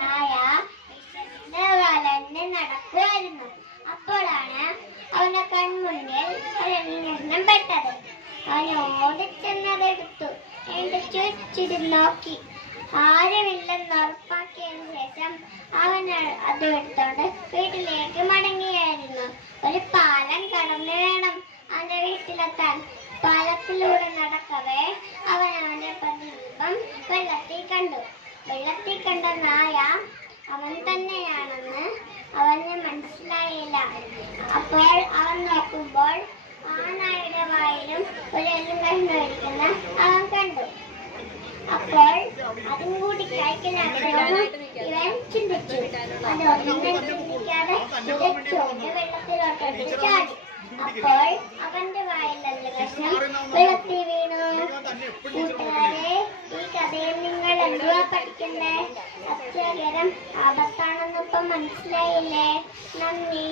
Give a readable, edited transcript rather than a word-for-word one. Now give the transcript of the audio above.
നായ വിശന്ന് വലഞ്ഞ് നടക്കുമായിരുന്നു. അപ്പോഴാണ് അവന്റെ കൺമുന്നിൽ ഒരെണ്ണം പെട്ടത്. അവൻ ഓടിച്ചെന്നതെടുത്തു. എന്നിട്ട് ചുറ്റും നോക്കി. ആരുമില്ലെന്ന് ഉറപ്പാക്കിയതിനു ശേഷം അവൻ അത് എടുത്തോണ്ട് വീട്ടിലേക്ക് മടങ്ങിയായിരുന്നു. ഒരു പാലം കടന്നു വേണം അവന്റെ വീട്ടിലെത്താൻ. പാലത്തിലൂടെ നടക്കവേ അവൻ അവന്റെ പ്രതിബിംബം വെള്ളത്തിൽ കണ്ടു. വെള്ളത്തിൽ കണ്ട നായ അവൻ തന്നെയാണെന്ന് അവന് മനസ്സിലായില്ല. അപ്പോൾ അവൻ നോക്കുമ്പോൾ ആ നായയുടെ വായിലും ഒരു എല്ലും കണ്ടുപിടിക്കുന്ന അവൻ കണ്ടു. അപ്പോൾ അതും കൂടി കഴിക്കലാണെന്ന് ഇവൻ ചിന്തിച്ചു. അതൊന്നും ചിന്തിക്കാതെ ചോദ്യ വെള്ളത്തിലോട്ട് ചാടി. അപ്പോൾ അവന്റെ വായിലുള്ള കഷ്ണം വെള്ളത്തിൽ വീണു. കൂട്ടുകാരെ, ഈ കഥയിൽ നിങ്ങൾ എന്തുവാ പഠിക്കണ്ടേ? അത്യാഗ്രഹം ആപത്താണെന്നിപ്പം മനസ്സിലായില്ലേ? നന്ദി.